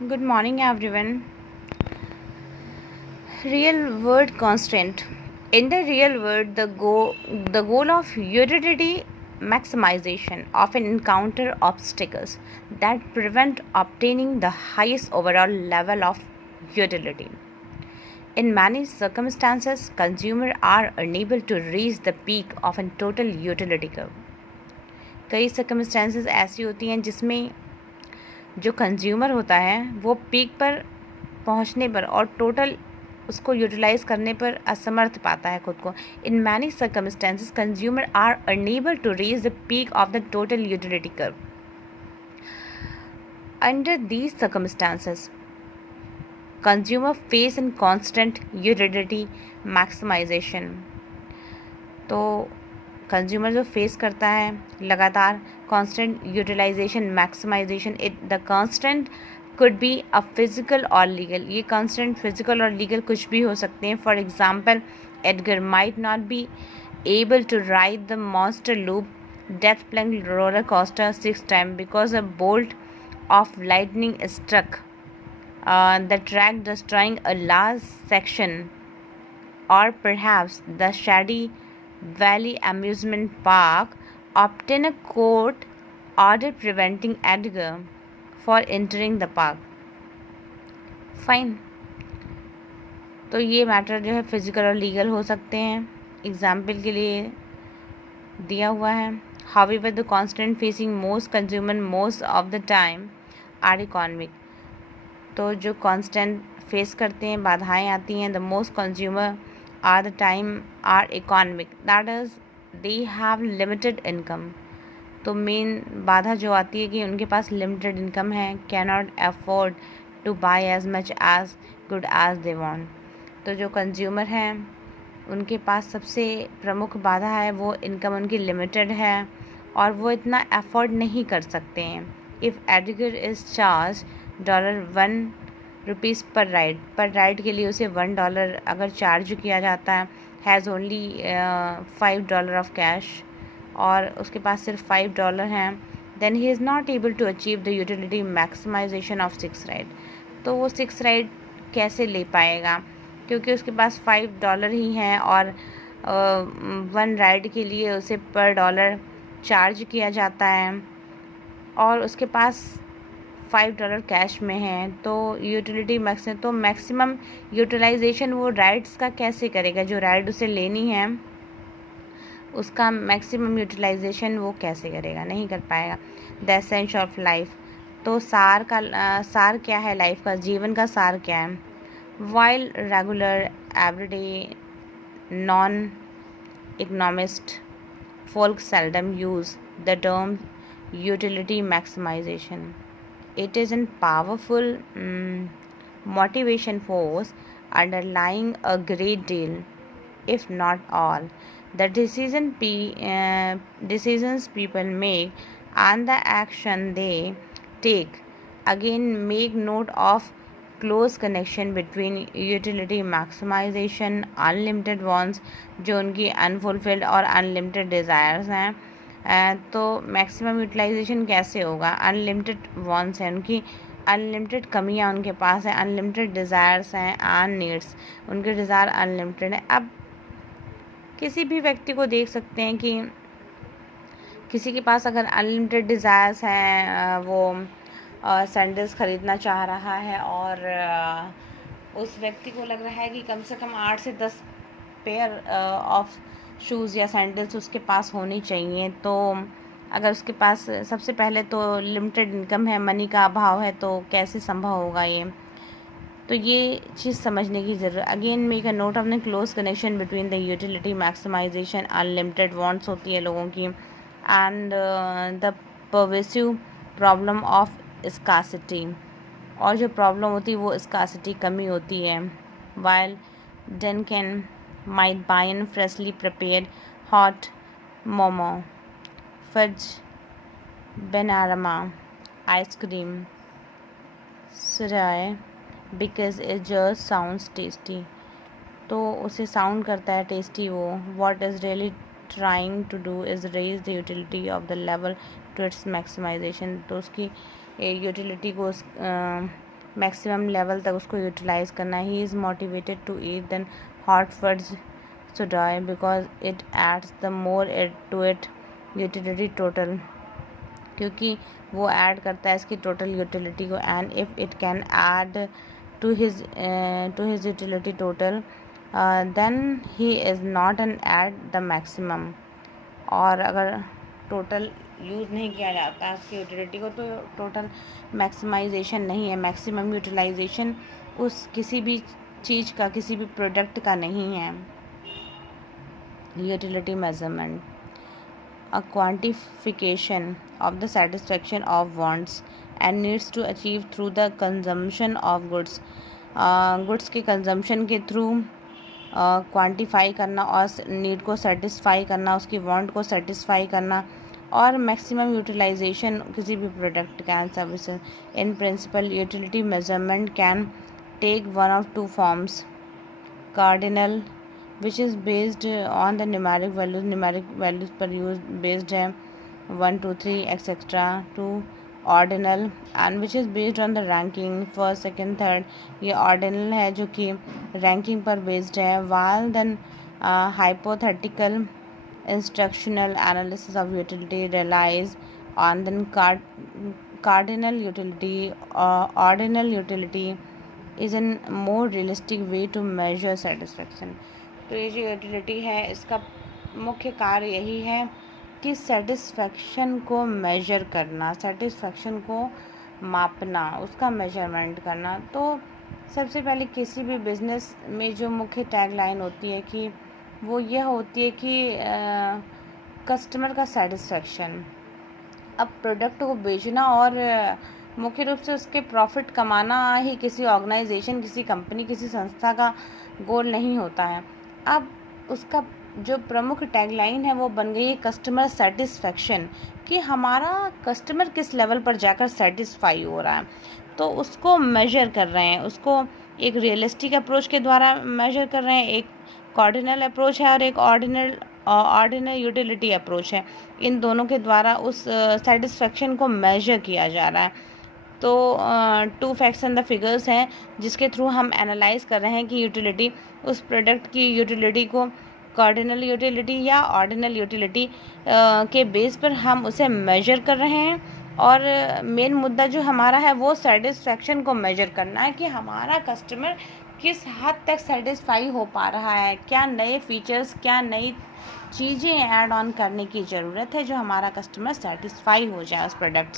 Good morning, everyone. Real world constraint. In the real world, the goal of utility maximization often encounter obstacles that prevent obtaining the highest overall level of utility. In many circumstances, consumers are unable to reach the peak of a total utility curve. कई circumstances ऐसी होती हैं जिसमें जो consumer होता है वो peak पर पहुंचने पर और टोटल उसको यूटिलाइज करने पर असमर्थ पाता है खुद को. In many circumstances consumer are unable to reach the peak of the total utility curve. Under these circumstances consumer face in constant utility maximisation. तो कंज्यूमर जो फेस करता है लगातार constant utilisation maximisation. The constant could be a physical और legal. ये constant physical और legal कुछ भी हो सकते हैं. For example, Edgar might not be able to ride the monster loop death Planck roller coaster 6 times because a bolt of lightning struck the track destroying a large section. Or perhaps the Shady Valley Amusement Park obtained a court order preventing Edgar for entering the park. Fine. तो ये matter जो है physical और legal हो सकते हैं. Example के लिए दिया हुआ है, however the constant facing most consumer most of the time are economic. तो जो कांस्टेंट फेस करते हैं, बाधाएं आती हैं, the most consumer are the time are economic, that is they have limited income. तो मेन बाधा जो आती है कि उनके पास लिमिटेड इनकम है, can not afford to buy as much as good as they want. तो जो कंज्यूमर हैं उनके पास सबसे प्रमुख बाधा है वो इनकम उनकी लिमिटेड है और वो इतना अफोर्ड नहीं कर सकते हैं. इफ़ एडगर इज़ चार्ज $1 पर राइड के लिए उसे $1 अगर चार्ज किया जाता है, हैज़ ओनली $5 ऑफ कैश और उसके पास सिर्फ $5 हैं, then he is not able to achieve the utility maximisation of 6 ride. तो वो 6 राइड कैसे ले पाएगा क्योंकि उसके पास $5 ही हैं और 1 राइड के लिए उसे पर डॉलर चार्ज किया जाता है और उसके पास $5 कैश में है. तो यूटिलिटी मैक्सिमम यूटिलाइजेशन वो राइड्स का कैसे करेगा, जो राइड उसे लेनी है उसका मैक्सिमम यूटिलाइजेशन वो कैसे करेगा, नहीं कर पाएगा. The essence of life. तो सार क्या है लाइफ का, जीवन का सार क्या है. While regular everyday non economist folk seldom use the term utility maximization. It is a powerful motivation force underlying a great deal, if not all, the decisions people make and the action they take. Again, make note of close connection between utility maximization, unlimited wants, जो उनकी unfulfilled और unlimited desires हैं. तो maximum utilisation कैसे होगा, unlimited wants हैं उनकी, unlimited कमियां उनके पास हैं, अनलिमिटेड डिज़ायर्स हैं एंड नीड्स, उनके डिज़ायर अनलिमिटेड हैं. अब किसी भी व्यक्ति को देख सकते हैं कि किसी के पास अगर अनलिमिटेड डिज़ायर्स हैं, वो सैंडल्स ख़रीदना चाह रहा है और उस व्यक्ति को लग रहा है कि कम से कम 8 से 10 पेयर ऑफ शूज़ या सैंडल्स उसके पास होनी चाहिए. तो अगर उसके पास सबसे पहले तो लिमिटेड इनकम है, मनी का अभाव है, तो कैसे संभव होगा ये. तो ये चीज़ समझने की ज़रूरत. Again make a note of the close connection between the utility maximisation, unlimited wants होती है लोगों की, and the pervasive problem of scarcity. और जो प्रॉब्लम होती है वो स्कासिटी, कमी होती है. While Duncan might buy in freshly prepared hot momo, fudge, banarama, ice cream, surai because it just sounds tasty. तो उसे साउंड करता है टेस्टी वो. what is really trying to do is raise the utility of the level to its maximization. तो उसकी utility को maximum level तक उसको यूटिलाइज़ करना है। He is motivated to eat then hot foods to die because it adds the more to it utility total, क्योंकि वो add करता है इसकी टोटल यूटिलिटी को। And if it can add to his utility total then he is not an at the maximum. और अगर total use नहीं किया जाता है उसकी यूटिलिटी को तो टोटल मैक्सिमाइजेशन नहीं है। मैक्सिमम यूटिलाइजेशन उस किसी भी चीज़ का, किसी भी प्रोडक्ट का नहीं है। Utility measurement, a quantification of the satisfaction of wants and needs to achieve through the consumption of goods। Goods के कंजम्पशन के थ्रू क्वांटिफाई करना और नीड को सेटिस्फाई करना, उसकी वांट को सेटिस्फाई करना, और मैक्सिमम यूटिलाइजेशन किसी भी प्रोडक्ट का and services. In principle utility measurement can take one of two forms, cardinal which is based on the numeric values पर use based है 1 2 3 etc. to ordinal and which is based on the ranking first second third। ये ordinal है जो कि ranking पर based है, while then hypothetical instructional analysis of utility relies on the cardinal utility। ordinal utility is a more realistic way to measure satisfaction। तो ये जो utility है इसका मुख्य कार्य यही है कि सेटिस्फैक्शन को मेजर करना, सेटिस्फैक्शन को मापना, उसका मेजरमेंट करना। तो सबसे पहले किसी भी बिज़नेस में जो मुख्य टैगलाइन होती है कि वो यह होती है कि कस्टमर का सेटिस्फैक्शन। अब प्रोडक्ट को बेचना और मुख्य रूप से उसके प्रॉफिट कमाना ही किसी ऑर्गेनाइजेशन, किसी कंपनी, किसी संस्था का गोल नहीं होता है। अब उसका जो प्रमुख टैगलाइन है वो बन गई है कस्टमर सेटिस्फैक्शन, कि हमारा कस्टमर किस लेवल पर जाकर सेटिस्फाई हो रहा है, तो उसको मेजर कर रहे हैं। उसको एक रियलिस्टिक अप्रोच के द्वारा मेजर कर रहे हैं, एक कार्डिनल अप्रोच है और एक ऑर्डिनल यूटिलिटी अप्रोच है। इन दोनों के द्वारा उस सेटिस्फैक्शन को मेजर किया जा रहा है। तो 2 फैक्ट्स एंड द फिगर्स हैं जिसके थ्रू हम एनालाइज कर रहे हैं कि यूटिलिटी, उस प्रोडक्ट की यूटिलिटी को कार्डिनल यूटिलिटी या ऑर्डिनल यूटिलिटी के बेस पर हम उसे मेजर कर रहे हैं। और मेन मुद्दा जो हमारा है वो सेटिस्फैक्शन को मेजर करना है कि हमारा कस्टमर किस हद तक सेटिस्फाई हो पा रहा है, क्या नए फीचर्स, क्या नई चीज़ें ऐड ऑन करने की ज़रूरत है जो हमारा कस्टमर सेटिस्फाई हो जाए उस प्रोडक्ट